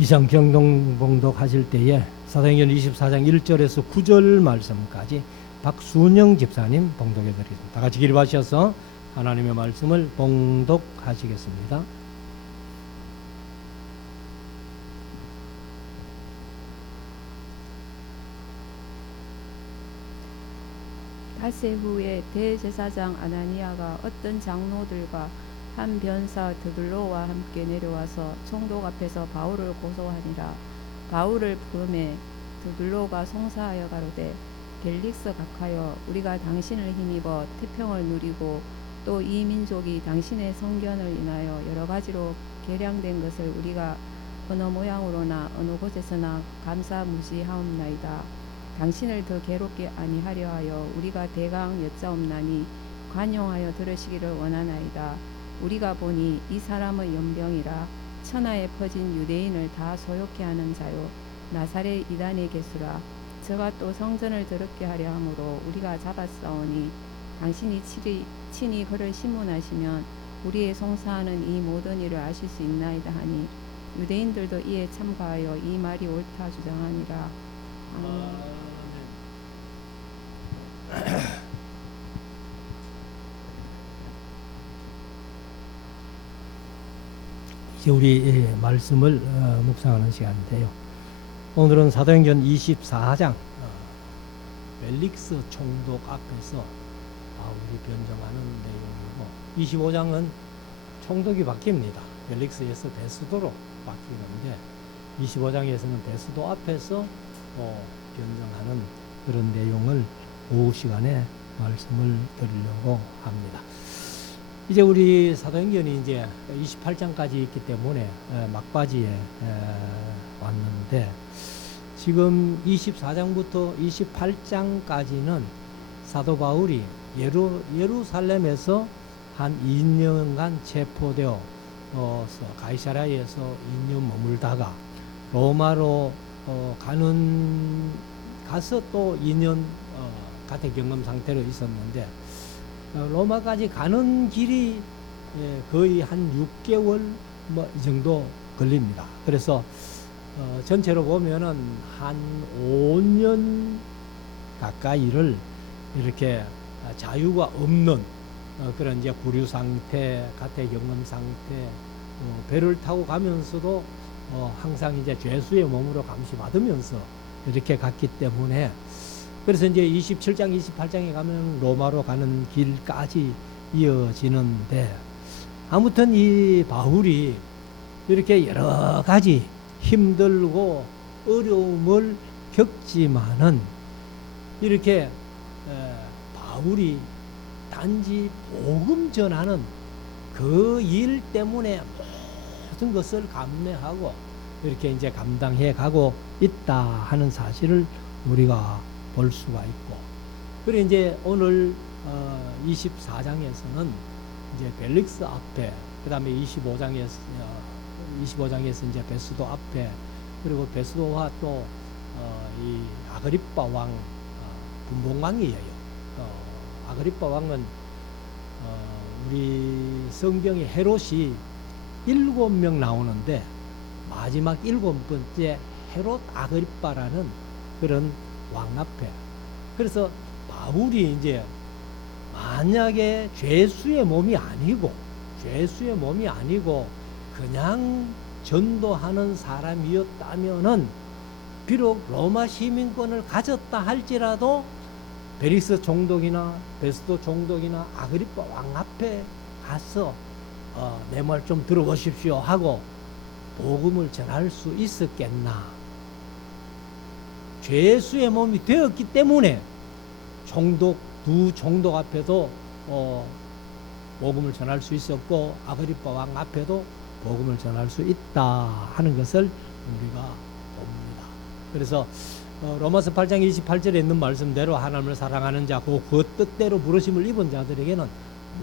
이상 경동 봉독하실 때에 사도행전 24장 1절에서 9절 말씀까지 박순영 집사님 봉독해 드리겠습니다. 다 같이 기립하셔서 하나님의 말씀을 봉독하시겠습니다. 닷새 후에 대제사장 아나니아가 어떤 장로들과 한 변사 드블로와 함께 내려와서 총독 앞에서 바울을 고소하니라. 바울을 부르매 드블로가 송사하여 가로되, 겔릭스 각하여, 우리가 당신을 힘입어 태평을 누리고 또 이 민족이 당신의 성견을 인하여 여러 가지로 개량된 것을 우리가 어느 모양으로나 어느 곳에서나 감사무시하옵나이다. 당신을 더 괴롭게 아니하려 하여 우리가 대강 여짜옵나니 관용하여 들으시기를 원하나이다. 우리가 보니 이 사람의 연병이라 천하에 퍼진 유대인을 다 소욕케 하는 자요 나사렛 이단의 개수라. 저가 또 성전을 더럽게 하려 함으로 우리가 잡았사오니 당신이 친히 그를 신문하시면 우리의 송사하는 이 모든 일을 아실 수 있나이다 하니, 유대인들도 이에 참가하여 이 말이 옳다 주장하니라. 아멘. 이제 우리 말씀을 묵상하는 시간인데요. 오늘은 사도행전 24장 벨릭스 총독 앞에서 바울이 변정하는 내용이고, 25장은 총독이 바뀝니다. 벨릭스에서 베스도로 바뀌는데 25장에서는 베스도 앞에서 변정하는 그런 내용을 오후 시간에 말씀을 드리려고 합니다. 이제 우리 사도행전이 이제 28장까지 있기 때문에 막바지에 왔는데, 지금 24장부터 28장까지는 사도 바울이 예루살렘에서 한 2년간 체포되어 가이사랴에서 2년 머물다가 로마로 가서 또 2년 가택 경험 상태로 있었는데, 로마까지 가는 길이 거의 한 6개월 이 정도 걸립니다. 그래서 전체로 보면은 한 5년 가까이를 이렇게 자유가 없는 그런 이제 구류 상태, 가택 경험 상태, 배를 타고 가면서도 항상 이제 죄수의 몸으로 감시받으면서 이렇게 갔기 때문에, 그래서 이제 27장, 28장에 가면 로마로 가는 길까지 이어지는데, 아무튼 이 바울이 이렇게 여러 가지 힘들고 어려움을 겪지만은, 이렇게 바울이 단지 복음 전하는 그 일 때문에 모든 것을 감내하고 이렇게 이제 감당해 가고 있다 하는 사실을 우리가 볼 수가 있고, 그리고 이제 오늘 24장에서는 이제 벨릭스 앞에, 그 다음에 25장에서 이제 베스도 앞에, 그리고 베스도와 또 이 아그리빠 왕, 분봉왕이에요. 아그리빠 왕은 우리 성경에 헤롯이 7명 나오는데 마지막 7번째 헤롯 아그리빠라는 그런 왕 앞에, 그래서 바울이 이제 만약에 죄수의 몸이 아니고 그냥 전도하는 사람이었다면은, 비록 로마 시민권을 가졌다 할지라도 베릭스 총독이나 베스도 총독이나 아그리빠 왕 앞에 가서 내 말 좀 들어보십시오 하고 복음을 전할 수 있었겠나. 죄수의 몸이 되었기 때문에 두 총독 앞에도 복음을 전할 수 있었고, 아그리빠 왕 앞에도 복음을 전할 수 있다 하는 것을 우리가 봅니다. 그래서 로마서 8장 28절에 있는 말씀대로 하나님을 사랑하는 자, 그 뜻대로 부르심을 입은 자들에게는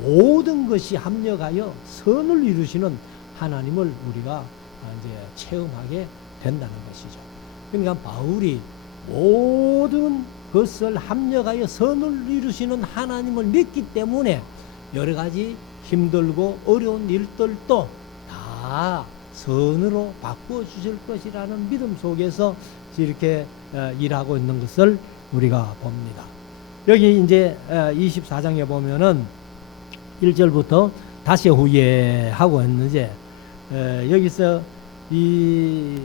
모든 것이 합력하여 선을 이루시는 하나님을 우리가 이제 체험하게 된다는 것이죠. 그러니까 바울이 모든 것을 합력하여 선을 이루시는 하나님을 믿기 때문에 여러 가지 힘들고 어려운 일들도 다 선으로 바꾸어 주실 것이라는 믿음 속에서 이렇게 일하고 있는 것을 우리가 봅니다. 여기 이제 24장에 보면은 1절부터 다시 후에 하고 했는데 여기서 이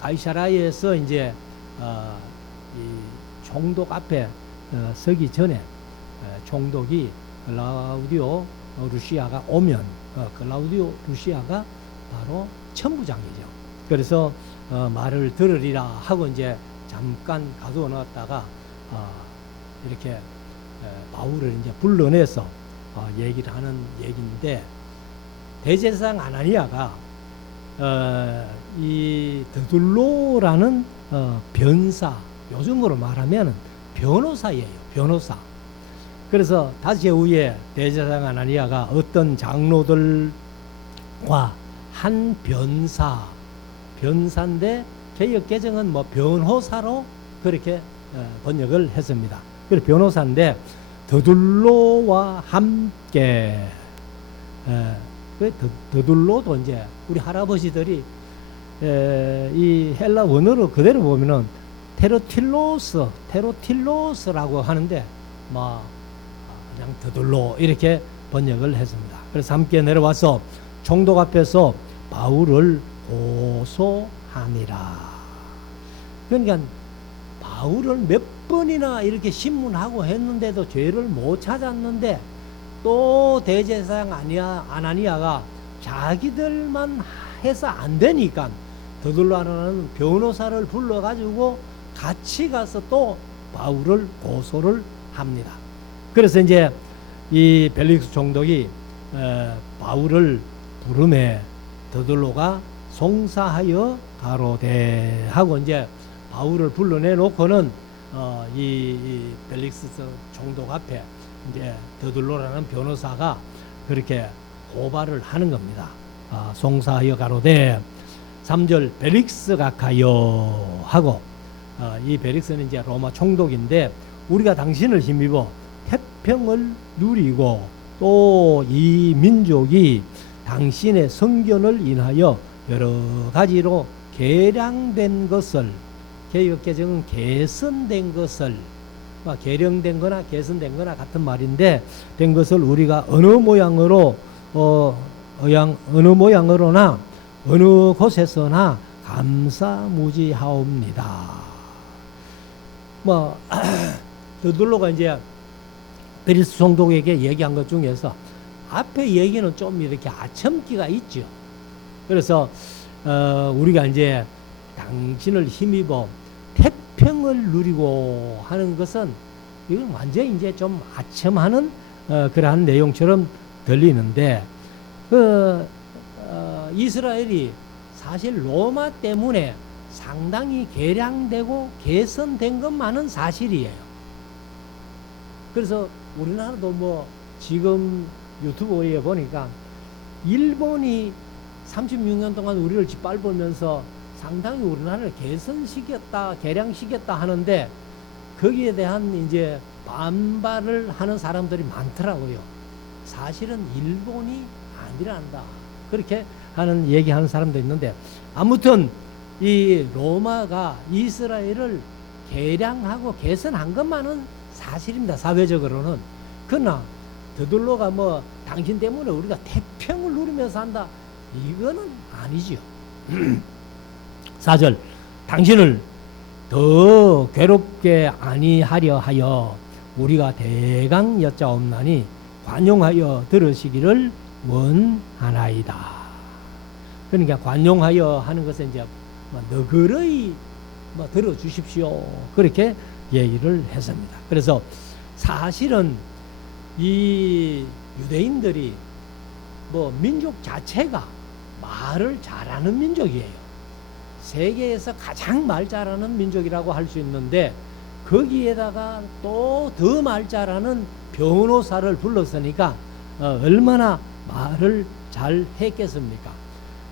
가이사라에서 이제 이 총독 앞에 서기 전에 총독이 글라우디오 루시아가 오면 글라우디오 루시아가 바로 천부장이죠. 그래서 말을 들으리라 하고 이제 잠깐 가두어 놨다가 이렇게 바울을 이제 불러내서 얘기를 하는 얘기인데, 대제사장 아나니아가 이 드둘로라는 변사, 요즘으로 말하면 변호사예요. 변호사. 그래서 다시 후에 대제사장 아나니아가 어떤 장로들과 한 변사인데 개역개정은 뭐 변호사로 그렇게 번역을 했습니다. 그래서 변호사인데 드둘로와 함께 드둘로도 이제 우리 할아버지들이 이 헬라 원어로 그대로 보면은 테로틸로스라고 하는데 뭐 그냥 드둘로 이렇게 번역을 했습니다. 그래서 함께 내려와서 총독 앞에서 바울을 고소하니라. 그러니까 바울을 몇 번이나 이렇게 신문하고 했는데도 죄를 못 찾았는데, 또 대제사장 아나니아가 자기들만 해서 안 되니까 드둘로라는 변호사를 불러가지고 같이 가서 또 바울을 고소를 합니다. 그래서 이제 이 벨릭스 총독이 바울을 부름에 드둘로가 송사하여 가로되 하고 이제 바울을 불러내 놓고는 이 벨릭스 총독 앞에 이제 드둘로라는 변호사가 그렇게 고발을 하는 겁니다. 송사하여 가로되 3절 벨릭스가 가요 하고, 이 벨릭스는 이제 로마 총독인데 우리가 당신을 힘입어 태평을 누리고 또 이 민족이 당신의 성견을 인하여 여러 가지로 개량된 것을, 개역개정은 개선된 것을, 개량된 거나 개선된 거나 같은 말인데 된 것을 우리가 어느 모양으로나 어느 곳에서나 감사무지하옵니다. 뭐 드둘로가 이제 벨릭스 총독에게 얘기한 것 중에서 앞에 얘기는 좀 이렇게 아첨기가 있죠. 그래서 우리가 이제 당신을 힘입어 태평을 누리고 하는 것은 이건 완전히 이제 좀 아첨하는 그러한 내용처럼 들리는데, 이스라엘이 사실 로마 때문에 상당히 개량되고 개선된 것만은 사실이에요. 그래서 우리나라도 뭐 지금 유튜브에 보니까 일본이 36년 동안 우리를 짓밟으면서 상당히 우리나라를 개선시켰다, 개량시켰다 하는데 거기에 대한 이제 반발을 하는 사람들이 많더라고요. 사실은 일본이 아니란다, 그렇게 하는 얘기하는 사람도 있는데, 아무튼 이 로마가 이스라엘을 개량하고 개선한 것만은 사실입니다. 사회적으로는. 그러나 드둘로가 뭐 당신 때문에 우리가 태평을 누리면서 한다, 이거는 아니지요. 4절 당신을 더 괴롭게 아니하려 하여 우리가 대강 여짜옵나니 관용하여 들으시기를 원하나이다. 그러니까 관용하여 하는 것은 이제 너그러이 들어주십시오, 그렇게 얘기를 했습니다. 그래서 사실은 이 유대인들이 뭐 민족 자체가 말을 잘하는 민족이에요. 세계에서 가장 말 잘하는 민족이라고 할 수 있는데, 거기에다가 또 더 말 잘하는 변호사를 불렀으니까 얼마나 말을 잘 했겠습니까?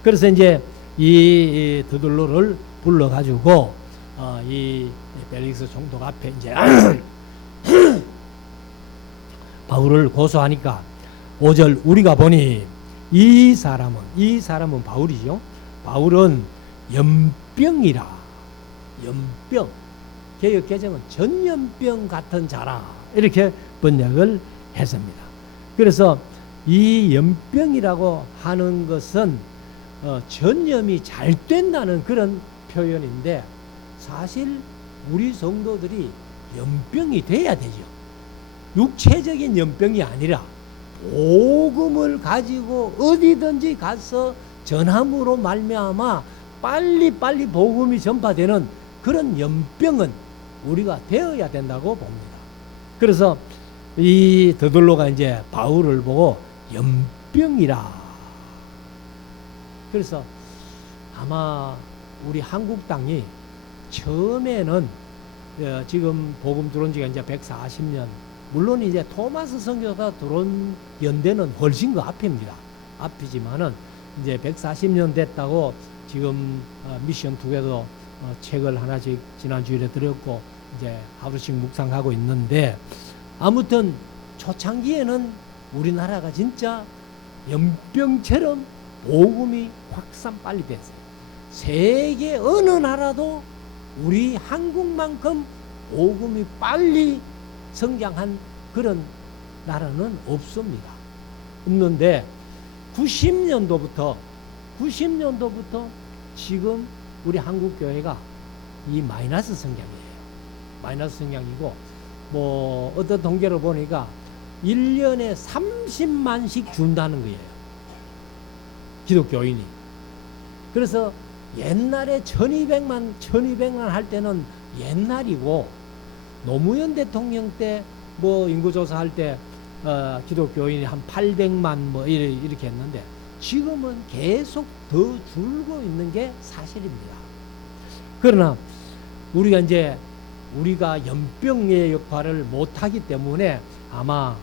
그래서 이제 이 드둘로를 불러가지고 이 벨릭스 총독 앞에 이제 바울을 고소하니까 5절 우리가 보니 이 사람은 바울이죠. 바울은 연병이라, 연병, 개역 개정은 전염병 같은 자라 이렇게 번역을 했습니다. 그래서 이 연병이라고 하는 것은 전염이 잘 된다는 그런 표현인데, 사실 우리 성도들이 연병이 돼야 되죠. 육체적인 연병이 아니라 복음을 가지고 어디든지 가서 전함으로 말미암아 빨리빨리 복음이 전파되는 그런 연병은 우리가 되어야 된다고 봅니다. 그래서 이 더들로가 이제 바울을 보고 연병이라. 그래서 아마 우리 한국 땅이 처음에는 지금 복음 들어온 지가 이제 140년, 물론 이제 토마스 선교사 들어온 연대는 훨씬 그 앞입니다. 앞이지만은 이제 140년 됐다고 지금 미션 투게더 책을 하나씩 지난 주일에 들었고 이제 하루씩 묵상하고 있는데, 아무튼 초창기에는 우리나라가 진짜 연병처럼 복음이 확산 빨리 됐어요. 세계 어느 나라도 우리 한국만큼 복음이 빨리 성장한 그런 나라는 없습니다. 없는데 90년도부터 지금 우리 한국 교회가 이 마이너스 성장이에요. 마이너스 성장이고, 뭐 어떤 통계를 보니까 1년에 30만씩 준다는 거예요, 기독교인이. 그래서 옛날에 1200만 할 때는 옛날이고, 노무현 대통령 때 뭐 인구조사 할 때 기독교인이 한 800만 뭐 이렇게 했는데, 지금은 계속 더 줄고 있는 게 사실입니다. 그러나 우리가 연병의 역할을 못하기 때문에 아마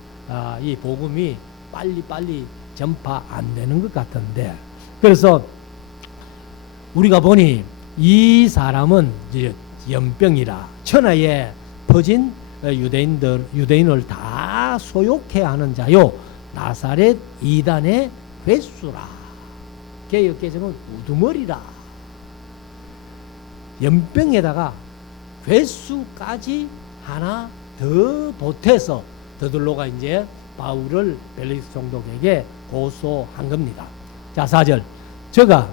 이 복음이 빨리 전파 안 되는 것 같은데, 그래서 우리가 보니 이 사람은 이제 연병이라, 천하에 퍼진 유대인을 다 소욕해 하는 자요, 나사렛 이단의 횟수라. 개역 개정은 우두머리라. 연병에다가 횟수까지 하나 더 보태서 더들로가 이제 바울을 벨릭스 총독에게 고소한 겁니다. 자, 4절. 저가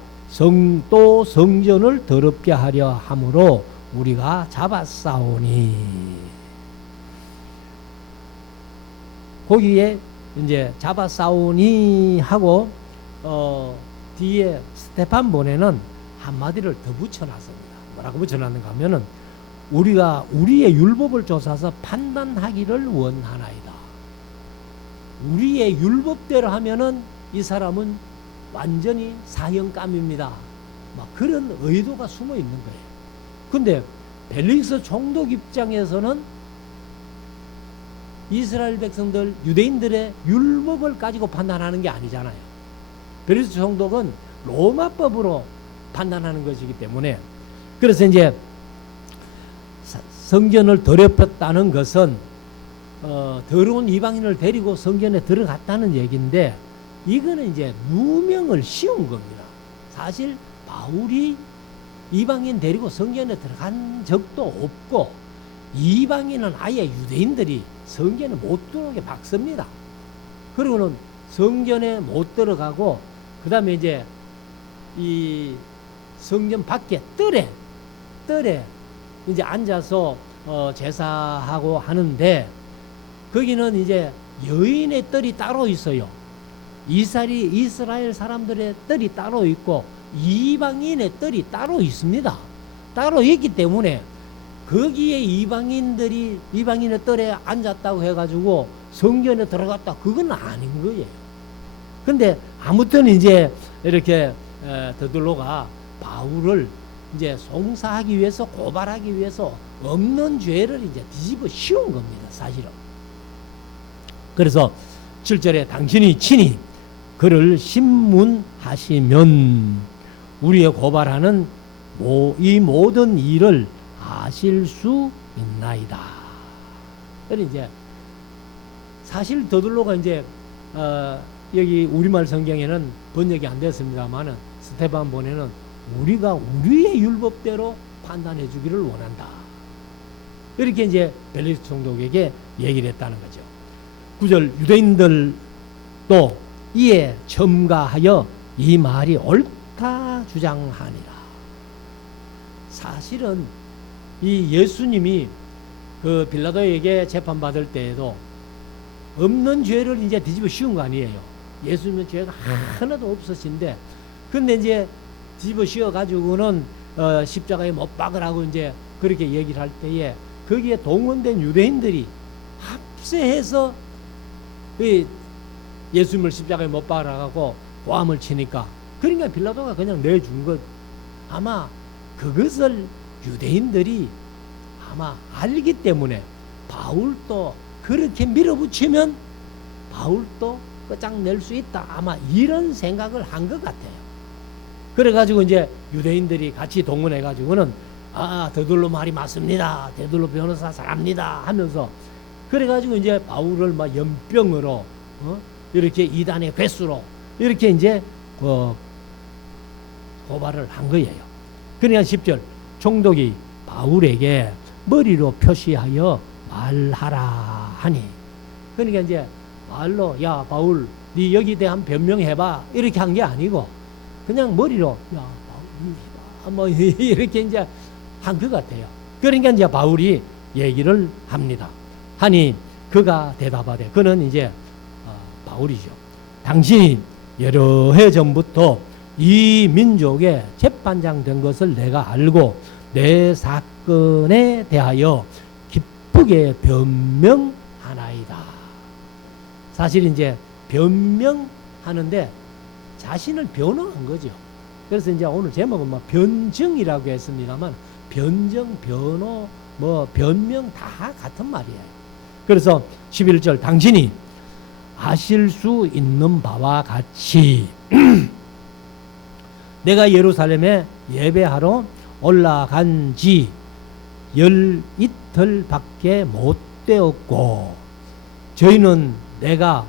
또 성전을 더럽게 하려 함으로 우리가 잡아싸우니. 거기에 이제 잡아싸우니 하고 뒤에 스테판본에는 한마디를 더 붙여놨습니다. 뭐라고 붙여놨는가 하면은, 우리가 우리의 율법을 쫓아서 판단하기를 원하나이다. 우리의 율법대로 하면은 이 사람은 완전히 사형감입니다. 막 그런 의도가 숨어 있는 거예요. 근데 벨릭스 총독 입장에서는 이스라엘 백성들, 유대인들의 율법을 가지고 판단하는 게 아니잖아요. 벨릭스 총독은 로마법으로 판단하는 것이기 때문에, 그래서 이제 성전을 더럽혔다는 것은 더러운 이방인을 데리고 성전에 들어갔다는 얘기인데, 이거는 이제 누명을 씌운 겁니다. 사실 바울이 이방인 데리고 성전에 들어간 적도 없고, 이방인은 아예 유대인들이 성전에 못 들어오게 막습니다. 그리고는 성전에 못 들어가고, 그 다음에 이제 이 성전 밖에 뜰에 이제 앉아서 제사하고 하는데, 거기는 이제 여인의 뜰이 따로 있어요. 이스라엘 사람들의 뜰이 따로 있고 이방인의 뜰이 따로 있습니다. 따로 있기 때문에 거기에 이방인의 뜰에 앉았다고 해가지고 성전에 들어갔다, 그건 아닌 거예요. 근데 아무튼 이제 이렇게 더들로가 바울을 이제 송사하기 위해서, 고발하기 위해서 없는 죄를 이제 뒤집어 씌운 겁니다, 사실은. 그래서 7절에 당신이 친히 그를 신문하시면 우리의 고발하는 이 모든 일을 아실 수 있나이다. 그래 이제 사실 더들로가 이제 여기 우리말 성경에는 번역이 안 됐습니다만은 스데반 보내는 우리가 우리의 율법대로 판단해 주기를 원한다. 이렇게 이제 벨리스 총독에게 얘기를 했다는 거죠. 9절 유대인들도 이에 첨가하여 이 말이 옳다 주장하니라. 사실은 이 예수님이 그 빌라도에게 재판받을 때에도 없는 죄를 이제 뒤집어 씌운 거 아니에요. 예수님은 죄가 하나도 없으신데, 근데 이제 뒤집어 씌워 가지고는 십자가에 못 박으라고 이제 그렇게 얘기를 할 때에 거기에 동원된 유대인들이 합세해서 예수님을 십자가에 못 박으라고 고함을 치니까, 그러니까 빌라도가 그냥 내준 것. 아마 그것을 유대인들이 아마 알기 때문에 바울도 그렇게 밀어붙이면 바울도 끝장낼 수 있다, 아마 이런 생각을 한 것 같아요. 그래가지고 이제 유대인들이 같이 동원해가지고는 더둘로 말이 맞습니다, 더둘로 변호사 잘합니다 하면서, 그래가지고 이제 바울을 막 연병으로 이렇게 이단의 괴수로 이렇게 이제 고발을 한 거예요. 그러니까 10절 총독이 바울에게 머리로 표시하여 말하라 하니, 그러니까 이제 말로 야 바울 네 여기 대한 변명해봐 이렇게 한 게 아니고 그냥 머리로 야 바울 뭐 이렇게 이제 한 것 같아요. 그러니까 이제 바울이 얘기를 합니다. 하니 그가 대답하되, 그는 이제 바울이죠. 당신이 여러 해 전부터 이 민족의 재판장 된 것을 내가 알고 내 사건에 대하여 기쁘게 변명하나이다. 사실 이제 변명하는데 자신을 변호한 거죠. 그래서 이제 오늘 제목은 뭐 변증이라고 했습니다만, 변정, 변호, 뭐 변명 다 같은 말이에요. 그래서 11절 당신이 아실 수 있는 바와 같이 내가 예루살렘에 예배하러 올라간 지 열 이틀밖에 못 되었고, 저희는 내가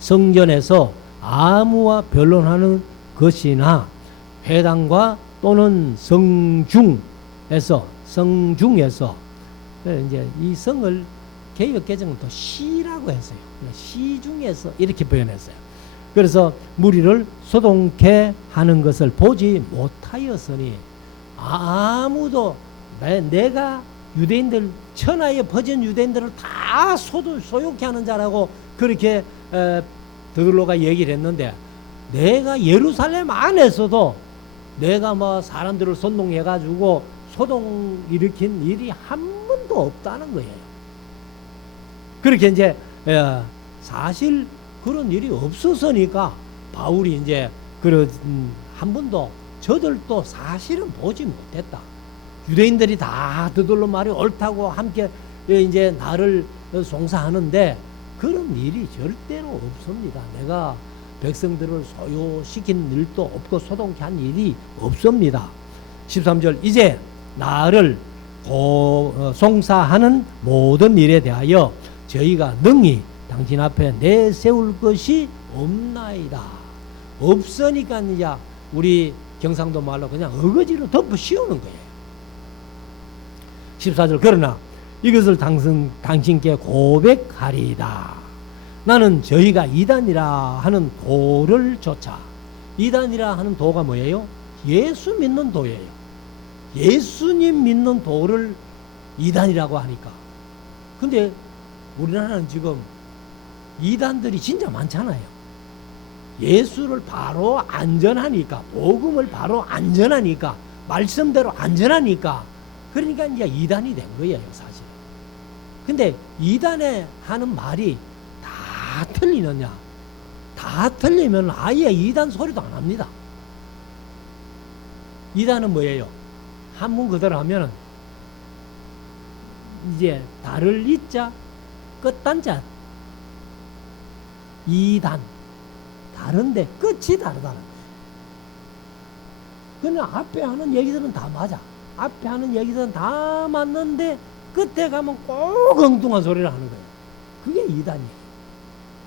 성전에서 아무와 변론하는 것이나 회당과 또는 성중에서 이제 이 성을 개역 개정은 또 시라고 했어요. 시중에서 이렇게 표현했어요. 그래서 무리를 소동케 하는 것을 보지 못하였으니 아무도 내가 유대인들 천하에 퍼진 유대인들을 다 소용케 하는 자라고 그렇게 드들로가 얘기를 했는데, 내가 예루살렘 안에서도 내가 뭐 사람들을 선동해 가지고 소동 일으킨 일이 한 번도 없다는 거예요. 그렇게 이제 사실 그런 일이 없었으니까 바울이 이제 그런 한 번도 저들도 사실은 보지 못했다. 유대인들이 다 그들로 말이 옳다고 함께 이제 나를 송사하는데 그런 일이 절대로 없습니다. 내가 백성들을 소요시킨 일도 없고 소동케 한 일이 없습니다. 13절 이제 나를 송사하는 모든 일에 대하여 저희가 능히 당신 앞에 내세울 것이 없나이다. 없으니까 이제 우리 경상도 말로 그냥 어거지로 덮어 씌우는 거예요. 14절 그러나 이것을 당신께 고백하리이다. 나는 저희가 이단이라 하는 도를 조차, 이단이라 하는 도가 뭐예요? 예수 믿는 도예요. 예수님 믿는 도를 이단이라고 하니까. 근데 우리나라는 지금 이단들이 진짜 많잖아요. 예수를 바로 안전하니까, 복음을 바로 안전하니까, 말씀대로 안전하니까, 그러니까 이제 이단이 된 거예요, 사실. 근데 이단에 하는 말이 다 틀리느냐? 다 틀리면 아예 이단 소리도 안 합니다. 이단은 뭐예요? 한문 그대로 하면은 이제 다를 이자 끝단자 이단, 다른데 끝이 다르다는 거예요. 그러나 앞에 하는 얘기들은 다 맞아. 앞에 하는 얘기들은 다 맞는데 끝에 가면 꼭 엉뚱한 소리를 하는 거예요. 그게 이단이에요.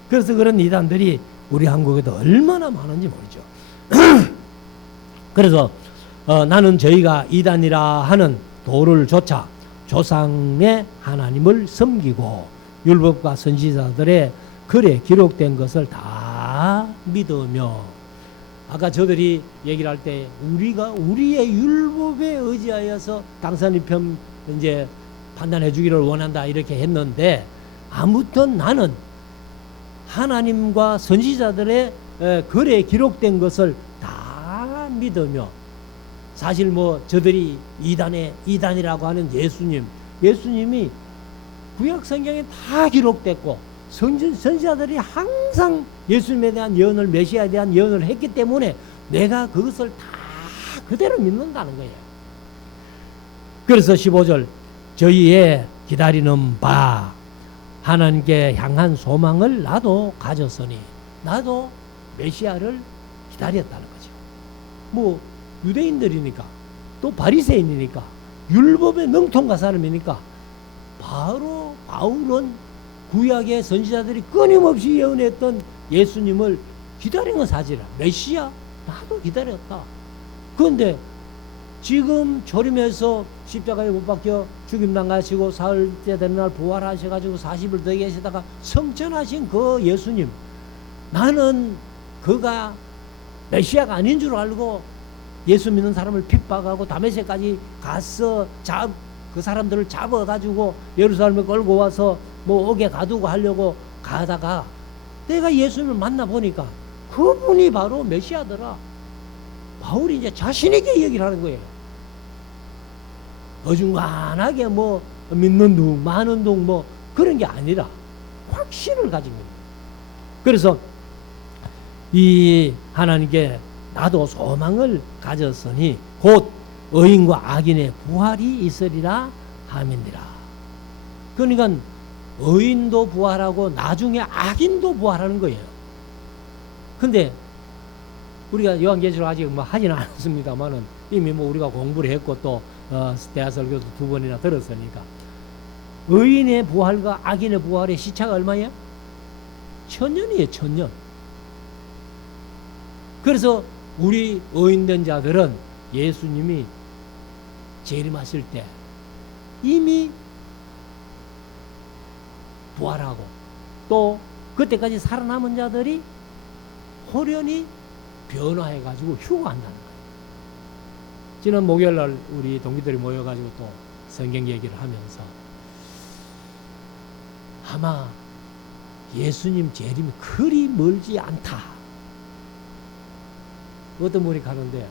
그래서 그런 이단들이 우리 한국에도 얼마나 많은지 모르죠. 그래서 나는 저희가 이단이라 하는 도를 조차 조상의 하나님을 섬기고 율법과 선지자들의 글에 기록된 것을 다 믿으며, 아까 저들이 얘기를 할 때 우리가 우리의 율법에 의지하여서 당사님 편 이제 판단해 주기를 원한다 이렇게 했는데, 아무튼 나는 하나님과 선지자들의 글에 기록된 것을 다 믿으며, 사실 뭐 저들이 이단이라고 하는 예수님이 구약 성경에 다 기록됐고 선지자들이 항상 예수님에 대한 예언을, 메시아에 대한 예언을 했기 때문에 내가 그것을 다 그대로 믿는다는 거예요. 그래서 15절, 저희의 기다리는 바 하나님께 향한 소망을 나도 가졌으니, 나도 메시아를 기다렸다는 거죠. 뭐 유대인들이니까, 또 바리새인이니까, 율법의 능통과 사람이니까, 바로 바울은 구약의 선지자들이 끊임없이 예언했던 예수님을 기다린 건 사실이야. 메시아 나도 기다렸다. 그런데 지금 조림해서 십자가에 못 박혀 죽임당하시고 사흘째 되는 날 부활하셔가지고 40일 더 계시다가 성천하신 그 예수님, 나는 그가 메시아가 아닌 줄 알고 예수 믿는 사람을 핍박하고 다메섹까지 가서 그 사람들을 잡아가지고 예루살렘에 끌고 와서 뭐 옥에 가두고 하려고 가다가 내가 예수님을 만나보니까 그분이 바로 메시아더라. 바울이 이제 자신있게 얘기를 하는 거예요. 어중간하게 뭐 믿는 둥 많은 둥 뭐 그런 게 아니라 확신을 가진 겁니다. 그래서 이 하나님께 나도 소망을 가졌으니 곧 의인과 악인의 부활이 있으리라 함이니라. 그러니까 의인도 부활하고 나중에 악인도 부활하는 거예요. 근데 우리가 요한계시록 아직 뭐 하지는 않았습니다만은 이미 뭐 우리가 공부를 했고 또 대하설교도 2번이나 들었으니까, 의인의 부활과 악인의 부활의 시차가 얼마예요? 1000년이에요. 1000년. 그래서 우리 의인된 자들은 예수님이 재림하실 때 이미 부활하고, 또 그때까지 살아남은 자들이 호련히 변화해가지고 휴거한다는 거예요. 지난 목요일날 우리 동기들이 모여가지고 또 성경 얘기를 하면서 아마 예수님 재림이 그리 멀지 않다. 어떤 분이 가는데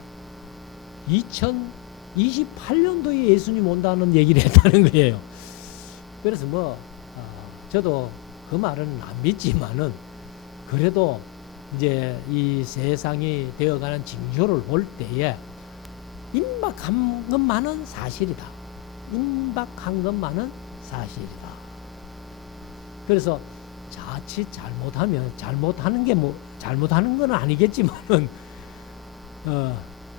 2028년도에 예수님 온다는 얘기를 했다는 거예요. 그래서 뭐 저도 그 말은 안 믿지만은, 그래도 이제 이 세상이 되어가는 징조를 볼 때에 임박한 것만은 사실이다. 임박한 것만은 사실이다. 그래서 자칫 잘못하면, 잘못하는 게 뭐 잘못하는 건 아니겠지만은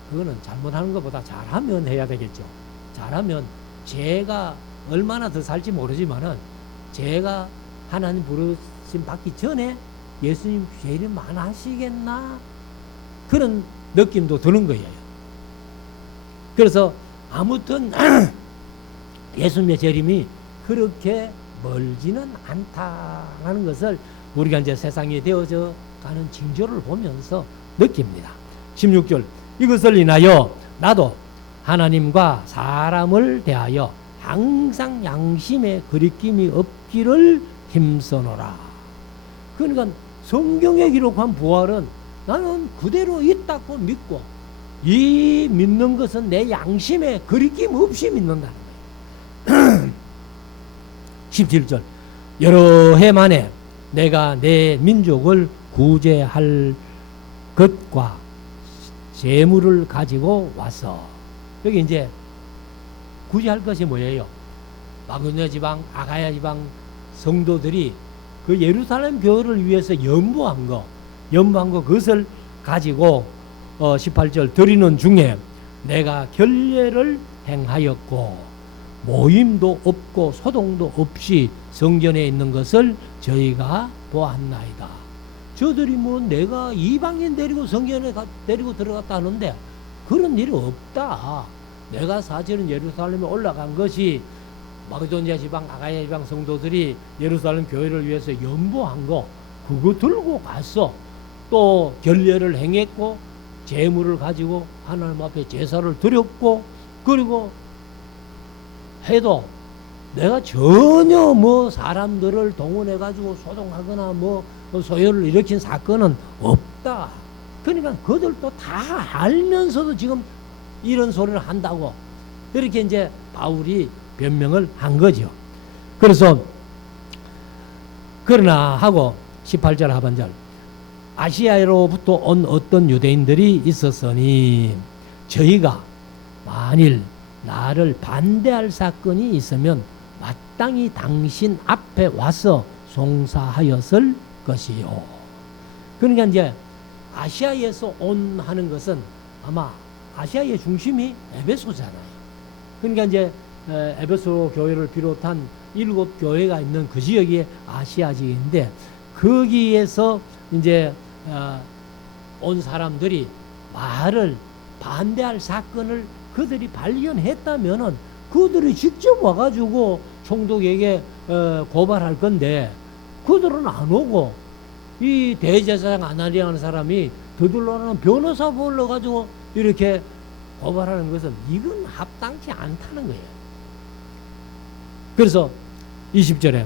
그거는 잘못하는 것보다 잘하면 해야 되겠죠. 잘하면 제가 얼마나 더 살지 모르지만은 제가 하나님 부르심 받기 전에 예수님 재림 안 하시겠나 그런 느낌도 드는 거예요. 그래서 아무튼 예수님의 재림이 그렇게 멀지는 않다는 것을 우리가 이제 세상에 되어져 가는 징조를 보면서 느낍니다. 16절, 이것을 인하여 나도 하나님과 사람을 대하여 항상 양심에 거리낌이 없기를 힘써노라. 그러니까 성경에 기록한 부활은 나는 그대로 있다고 믿고, 이 믿는 것은 내 양심에 거리낌 없이 믿는다는 거예요. 17절, 여러 해 만에 내가 내 민족을 구제할 것과 재물을 가지고 와서, 여기 이제 구제할 것이 뭐예요? 마게도냐 지방, 아가야 지방 성도들이 그 예루살렘 교회를 위해서 연부한 거 그것을 가지고 18절, 드리는 중에 내가 결례를 행하였고 모임도 없고 소동도 없이 성전에 있는 것을 저희가 보았나이다. 저들이 뭐 내가 이방인 데리고 성전에 데리고 들어갔다 하는데 그런 일이 없다. 내가 사실은 예루살렘에 올라간 것이 마게도니아 지방, 아가야 지방 성도들이 예루살렘 교회를 위해서 연보한 거 그거 들고 갔어. 또 결례를 행했고 제물을 가지고 하나님 앞에 제사를 드렸고 그리고 해도 내가 전혀 뭐 사람들을 동원해 가지고 소동하거나 뭐 소요를 일으킨 사건은 없다. 그러니까 그들도 다 알면서도 지금 이런 소리를 한다고 이렇게 이제 바울이 변명을 한 거죠. 그래서 그러나 하고 18절 하반절 아시아로부터 온 어떤 유대인들이 있었으니 저희가 만일 나를 반대할 사건이 있으면 마땅히 당신 앞에 와서 송사하였을 것이요. 그러니까 이제 아시아에서 온 하는 것은 아마 아시아의 중심이 에베소잖아요. 그러니까 이제 에베소 교회를 비롯한 7교회가 있는 그 지역이 아시아 지역인데 거기에서 이제 온 사람들이 말을 반대할 사건을 그들이 발견했다면은 그들이 직접 와가지고 총독에게 고발할 건데 그들은 안 오고 이 대제사장 아나니아라는 사람이 더들러는 변호사 불러가지고 이렇게 고발하는 것은 이건 합당치 않다는 거예요. 그래서 20절에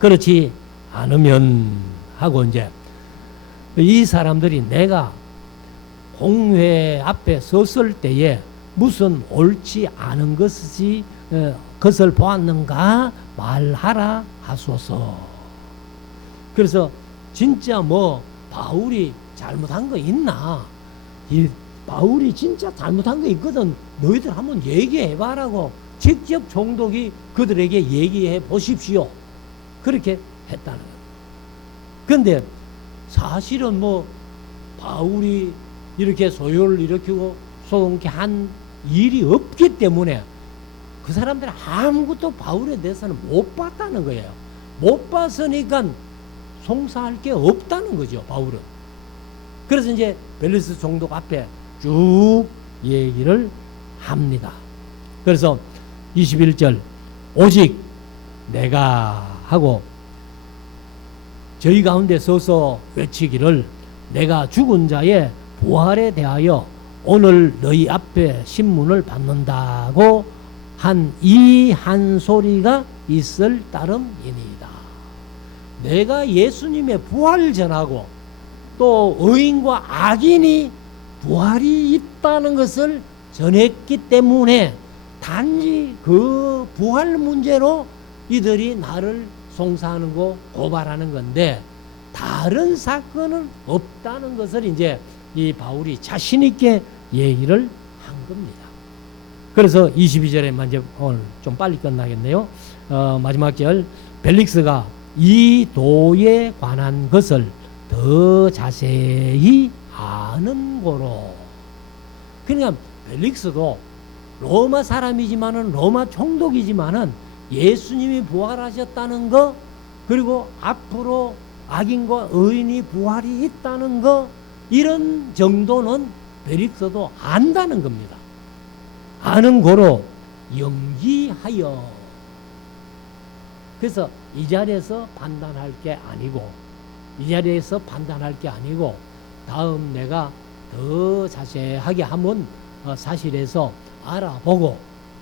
그렇지 않으면 하고 이제 이 사람들이 내가 공회 앞에 섰을 때에 무슨 옳지 않은 것을 보았는가 말하라 하소서. 그래서 진짜 뭐 바울이 잘못한 거 있나? 이 바울이 진짜 잘못한 거 있거든. 너희들 한번 얘기해 봐라고 직접 총독이 그들에게 얘기해 보십시오. 그렇게 했다는 거예요. 그런데 사실은 뭐 바울이 이렇게 소요를 일으키고 소동케 한 일이 없기 때문에 그 사람들은 아무것도 바울에 대해서는 못 봤다는 거예요. 못 봤으니까 송사할 게 없다는 거죠, 바울은. 그래서 이제 벨리스 총독 앞에 쭉 얘기를 합니다. 그래서 21절 오직 내가 하고 저희 가운데 서서 외치기를 내가 죽은 자의 부활에 대하여 오늘 너희 앞에 신문을 받는다고 한 이 한 소리가 있을 따름이니이다. 내가 예수님의 부활을 전하고 또 의인과 악인이 부활이 있다는 것을 전했기 때문에 단지 그 부활 문제로 이들이 나를 송사하는 거 고발하는 건데 다른 사건은 없다는 것을 이제 이 바울이 자신 있게 얘기를 한 겁니다. 그래서 22절에만 이제 오늘 좀 빨리 끝나겠네요. 마지막 절 벨릭스가 이 도에 관한 것을 더 자세히 아는 고로. 그러니까 벨릭스도 로마 사람이지만은 로마 총독이지만은 예수님이 부활하셨다는 거 그리고 앞으로 악인과 의인이 부활이 있다는 거 이런 정도는 벨릭스도 안다는 겁니다. 아는 고로 연기하여. 그래서 이 자리에서 판단할 게 아니고 이 자리에서 판단할 게 아니고 다음 내가 더 자세하게 한번 사실에서 알아보고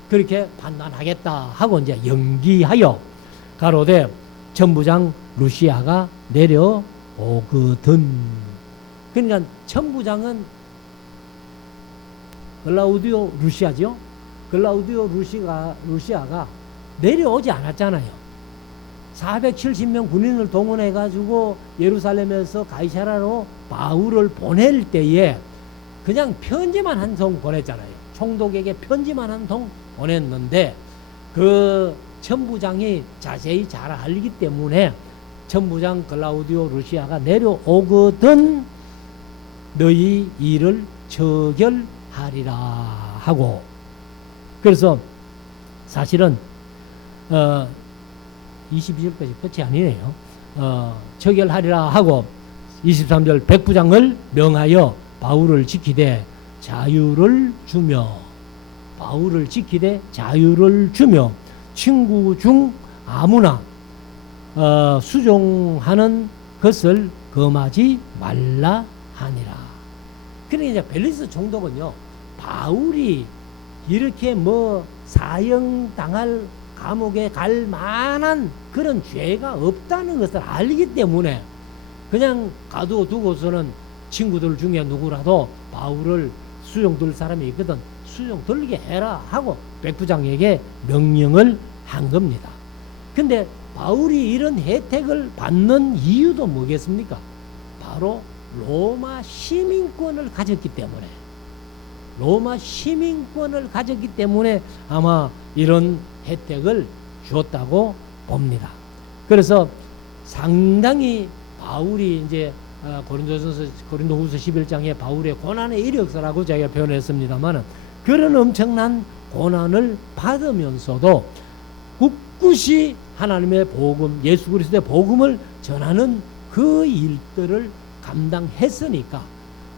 그렇게 판단하겠다 하고 이제 연기하여 가로되 천부장 루시아가 내려오거든. 그러니까 천부장은 글라우디오 루시아죠. 글라우디오 루시아가 내려오지 않았잖아요. 470명 군인을 동원해 가지고 예루살렘에서 가이사라로 바울을 보낼 때에 그냥 편지만 한 통 보냈잖아요. 총독에게 편지만 한 통 보냈는데 그 천부장이 자세히 잘 알기 때문에 천부장 글라우디오 루시아가 내려오거든 너희 일을 처결하리라 하고. 그래서 사실은 22절까지 끝이 아니네요. 처결하리라 하고 23절 백부장을 명하여 바울을 지키되 자유를 주며, 바울을 지키되 자유를 주며 친구 중 아무나 수종하는 것을 금하지 말라 하니라. 그러니까 이제 벨리스 총독은요, 바울이 이렇게 뭐 사형 당할 감옥에 갈 만한 그런 죄가 없다는 것을 알기 때문에 그냥 가두고서는 친구들 중에 누구라도 바울을 수용될 사람이 있거든 수용 들게 해라 하고 백부장에게 명령을 한 겁니다. 근데 바울이 이런 혜택을 받는 이유도 뭐겠습니까? 바로 로마 시민권을 가졌기 때문에, 로마 시민권을 가졌기 때문에 아마 이런 혜택을 주었다고 봅니다. 그래서 상당히 바울이 이제 고린도후서 11장에 바울의 고난의 이력서라고 제가 표현했습니다만은 그런 엄청난 고난을 받으면서도 굳굳이 하나님의 복음, 예수 그리스도의 복음을 전하는 그 일들을 감당했으니까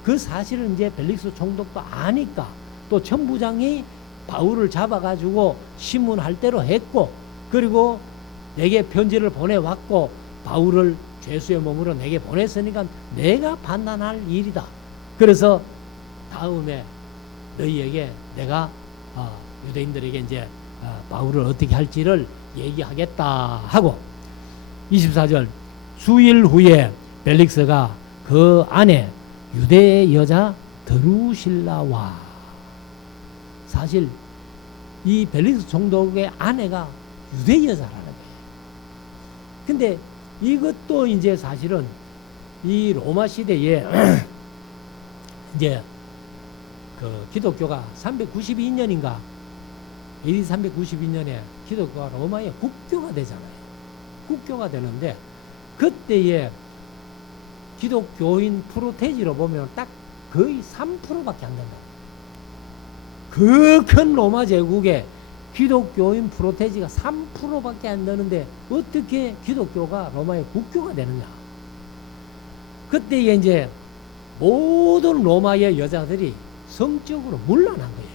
그 사실을 이제 벨릭스 총독도 아니까 또 천부장이 바울을 잡아가지고 신문할 대로 했고 그리고 내게 편지를 보내왔고 바울을 죄수의 몸으로 내게 보냈으니까 내가 판단할 일이다. 그래서 다음에 너희에게 내가 유대인들에게 이제 바울을 어떻게 할지를 얘기하겠다 하고 24절 수일 후에 벨릭스가 그 아내 유대 여자 드루실라와 사실 이 벨릭스 총독의 아내가 유대 여자라는 거예요. 근데 이것도 이제 사실은 이 로마 시대에 이제 그 기독교가 392년인가 AD 392년에 기독교가 로마에 국교가 되잖아요. 국교가 되는데 그때에 기독교인 프로테지로 보면 딱 거의 3%밖에 안 된다. 그 큰 로마 제국에 기독교인 프로테지가 3%밖에 안 되는데 어떻게 기독교가 로마의 국교가 되느냐. 그때에 이제 모든 로마의 여자들이 성적으로 문란한 거예요.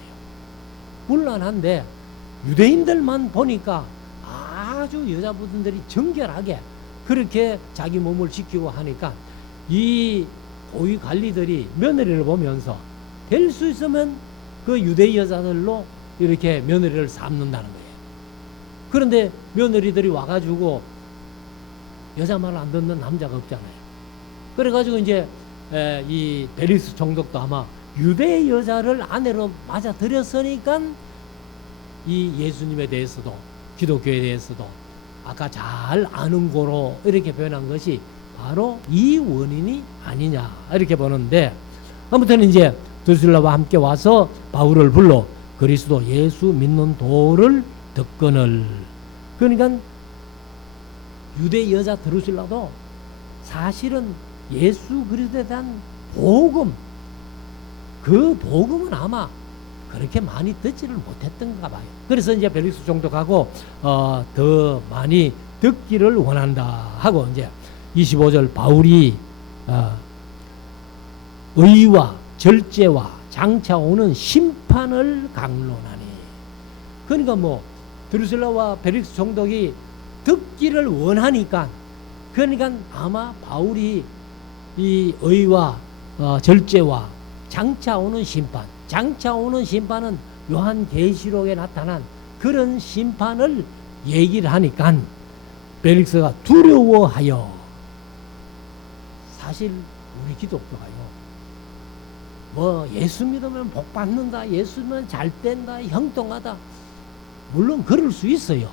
문란한데 유대인들만 보니까 아주 여자분들이 정결하게 그렇게 자기 몸을 지키고 하니까 이 고위 관리들이 며느리를 보면서 될 수 있으면 그 유대 여자들로 이렇게 며느리를 삼는다는 거예요. 그런데 며느리들이 와가지고 여자 말 안 듣는 남자가 없잖아요. 그래가지고 이제 이 벨릭스 총독도 아마 유대 여자를 아내로 맞아들였으니까 이 예수님에 대해서도 기독교에 대해서도 아까 잘 아는 거로 이렇게 표현한 것이 바로 이 원인이 아니냐 이렇게 보는데 아무튼 이제 드루실라와 함께 와서 바울을 불러 그리스도 예수 믿는 도를 듣거늘. 그러니까 유대 여자 드루실라도 사실은 예수 그리스도에 대한 복음, 그 복음은 아마 그렇게 많이 듣지를 못했던가 봐요. 그래서 이제 벨릭스 총독하고 더 많이 듣기를 원한다 하고 이제 25절 바울이 의와 절제와 장차 오는 심판을 강론하니. 그러니까 뭐 드루실라와 벨릭스 총독이 듣기를 원하니까 그러니까 아마 바울이 이 의와 절제와 장차 오는 심판, 장차 오는 심판은 요한계시록에 나타난 그런 심판을 얘기를 하니까 벨릭스가 두려워하여 사실 우리 기독교가요 뭐 예수 믿으면 복 받는다, 예수 믿으면 잘 된다, 형통하다 물론 그럴 수 있어요.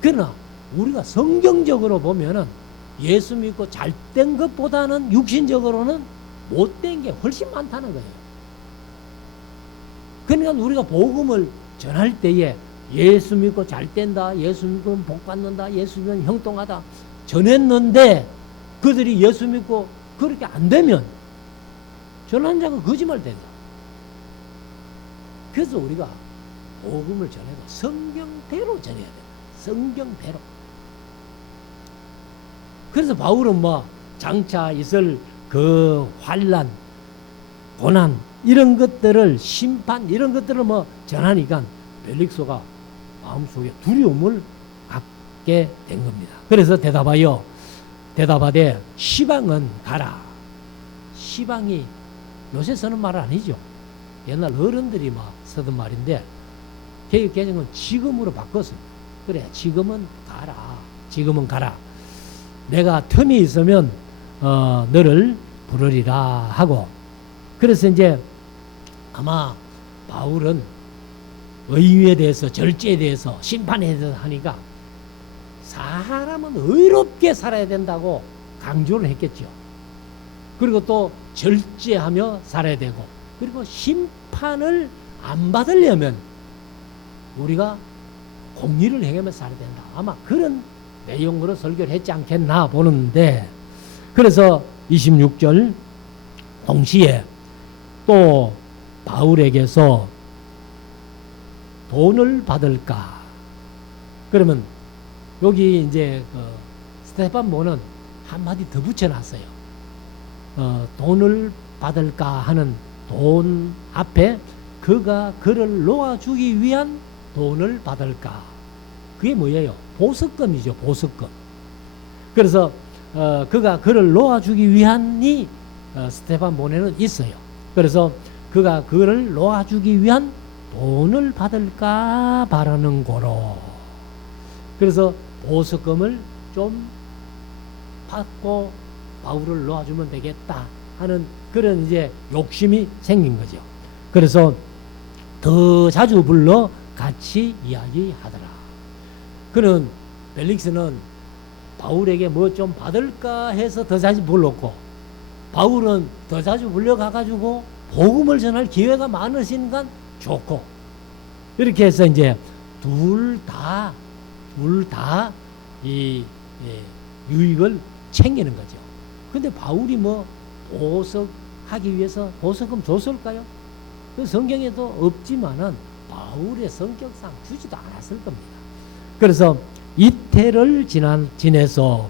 그러나 우리가 성경적으로 보면은 예수 믿고 잘 된 것보다는 육신적으로는 못된 게 훨씬 많다는 거예요. 그러니까 우리가 복음을 전할 때에 예수 믿고 잘 된다, 예수 믿고 복 받는다, 예수 믿으면 형통하다 전했는데 그들이 예수 믿고 그렇게 안 되면 전한 자가 거짓말 된다. 그래서 우리가 복음을 전해도 성경대로 전해야 된다. 성경대로. 그래서 바울은 뭐 장차 있을 그 환난, 고난 이런 것들을 심판 이런 것들을 뭐 전하니까 벨릭스가 마음속에 두려움을 갖게 된 겁니다. 그래서 대답하되 시방은 가라. 시방이 요새 쓰는 말 아니죠. 옛날 어른들이 막 쓰던 말인데 개혁 개정은 지금으로 바꿨어요. 그래, 지금은 가라. 지금은 가라. 내가 틈이 있으면 너를 부르리라 하고. 그래서 이제 아마 바울은 의에 대해서, 절제에 대해서, 심판에 대해서 하니까 사람은 의롭게 살아야 된다고 강조를 했겠죠. 그리고 또 절제하며 살아야 되고, 그리고 심판을 안 받으려면 우리가 공의를 행하며 살아야 된다. 아마 그런 내용으로 설교를 했지 않겠나 보는데, 그래서 26절 동시에 또 바울에게서 돈을 받을까? 그러면 여기 이제 스테판모는 한마디 더 붙여놨어요. 돈을 받을까 하는 돈 앞에 그가 그를 놓아주기 위한 돈을 받을까? 그게 뭐예요? 보석금이죠. 보석금. 그래서 그가 그를 놓아주기 위한이 스테판모에는 있어요. 그래서 그가 그를 놓아주기 위한 돈을 받을까 바라는 거로. 그래서 보석금을 좀 받고 바울을 놓아주면 되겠다 하는 그런 이제 욕심이 생긴 거죠. 그래서 더 자주 불러 같이 이야기하더라. 그는 벨릭스는 바울에게 뭐 좀 받을까 해서 더 자주 불렀고, 바울은 더 자주 불려가가지고 복음을 전할 기회가 많으시니까 좋고, 이렇게 해서 이제 둘 다 이 유익을 챙기는 거죠. 근데 바울이 뭐 보석하기 위해서 보석금 줬을까요? 그 성경에도 없지만은 바울의 성격상 주지도 않았을 겁니다. 그래서 이태를 지내서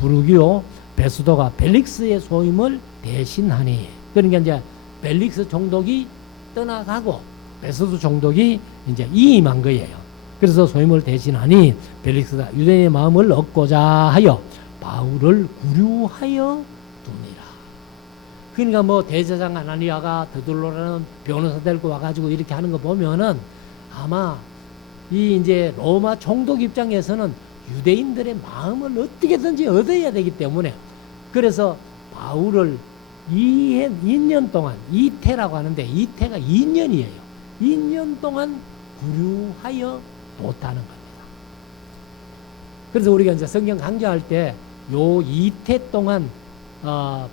부르기오 베스도가 벨릭스의 소임을 대신하니, 그러니까 이제 벨릭스 총독이 떠나가고 베스도 총독이 이제 이임한 거예요. 그래서 소임을 대신하니 벨릭스가 유대인의 마음을 얻고자 하여 바울을 구류하여 두니라. 그러니까 뭐 대제사장 아나니아가 드둘로라는 변호사 데리고 와가지고 이렇게 하는 거 보면은 아마 이 이제 로마 총독 입장에서는 유대인들의 마음을 어떻게든지 얻어야 되기 때문에, 그래서 바울을 2년 동안, 이태라고 하는데 이태가 2년이에요. 2년 동안 구류하여 뒀다는 겁니다. 그래서 우리가 이제 성경 강좌할 때 요 이태 동안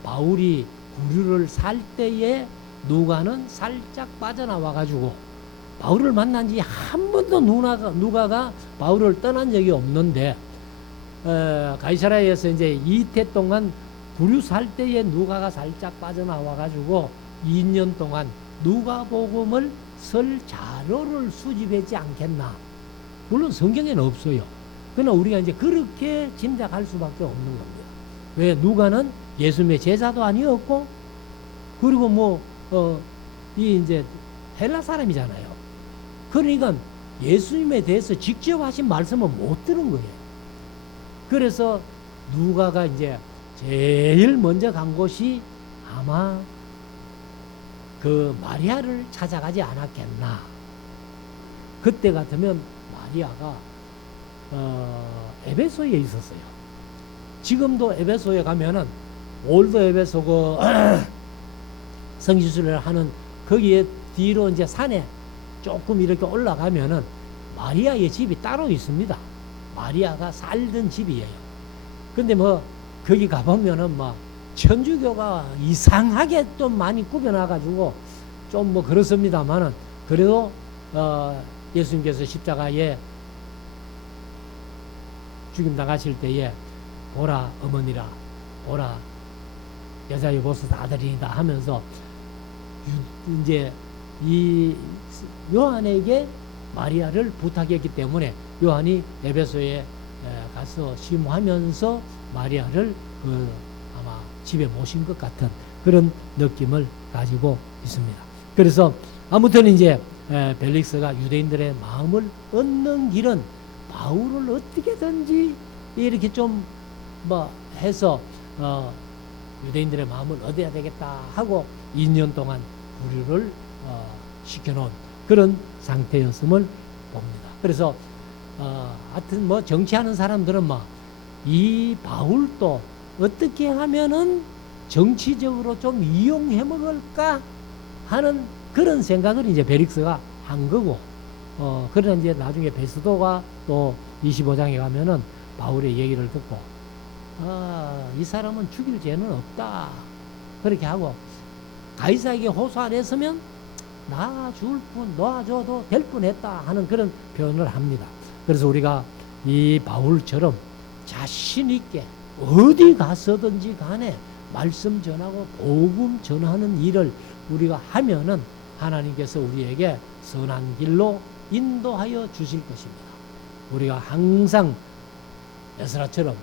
바울이 구류를 살 때에 누가는 살짝 빠져나와 가지고, 바울을 만난 지 한 번도 누가가 바울을 떠난 적이 없는데, 가이사라에서 이제 이태 동안 구류 살 때에 누가가 살짝 빠져나와 가지고 2년 동안 누가복음을 쓸 자료를 수집하지 않겠나. 물론 성경에는 없어요. 그러나 우리가 이제 그렇게 짐작할 수밖에 없는 겁니다. 왜? 누가는 예수님의 제자도 아니었고, 그리고 이 이제 헬라 사람이잖아요. 그러니까 예수님에 대해서 직접 하신 말씀을 못 들은 거예요. 그래서 누가가 이제 제일 먼저 간 곳이 아마 그 마리아를 찾아가지 않았겠나. 그때 같으면 마리아가 에베소에 있었어요. 지금도 에베소에 가면은 올드 에베소 그 성지순례를 하는 거기에 뒤로 이제 산에 조금 이렇게 올라가면은 마리아의 집이 따로 있습니다. 마리아가 살던 집이에요. 근데 뭐 거기 가보면은 막 천주교가 이상하게 좀 많이 꾸며놔가지고 좀 뭐 그렇습니다만은, 그래도 예수님께서 십자가에 죽임 당하실 때에 보라 어머니라, 보라 여자의 보스 아들이다 하면서 이제 이 요한에게 마리아를 부탁했기 때문에 요한이 에베소에 가서 심호하면서 마리아를 아마 집에 모신 것 같은 그런 느낌을 가지고 있습니다. 그래서 아무튼 이제 벨릭스가 유대인들의 마음을 얻는 길은 바울을 어떻게든지 이렇게 좀 뭐 해서 유대인들의 마음을 얻어야 되겠다 하고 2년 동안 부류를 시켜놓은 그런 상태였음을 봅니다. 그래서 하여튼 뭐 정치하는 사람들은 뭐 이 바울도 어떻게 하면은 정치적으로 좀 이용해 먹을까 하는 그런 생각을 이제 벨릭스가 한 거고, 그러나 이제 나중에 베스도가 또 25장에 가면은 바울의 얘기를 듣고, 이 사람은 죽일 죄는 없다. 그렇게 하고, 가이사에게 호소 안 했으면 나 죽을 뿐, 놔줘도 될 뻔 했다 하는 그런 표현을 합니다. 그래서 우리가 이 바울처럼 자신 있게 어디 가서든지 간에 말씀 전하고 복음 전하는 일을 우리가 하면은 하나님께서 우리에게 선한 길로 인도하여 주실 것입니다. 우리가 항상 에스라처럼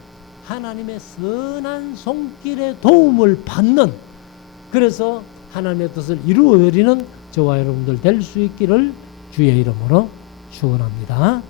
하나님의 선한 손길의 도움을 받는, 그래서 하나님의 뜻을 이루어드리는 저와 여러분들 될 수 있기를 주의 이름으로 축원합니다.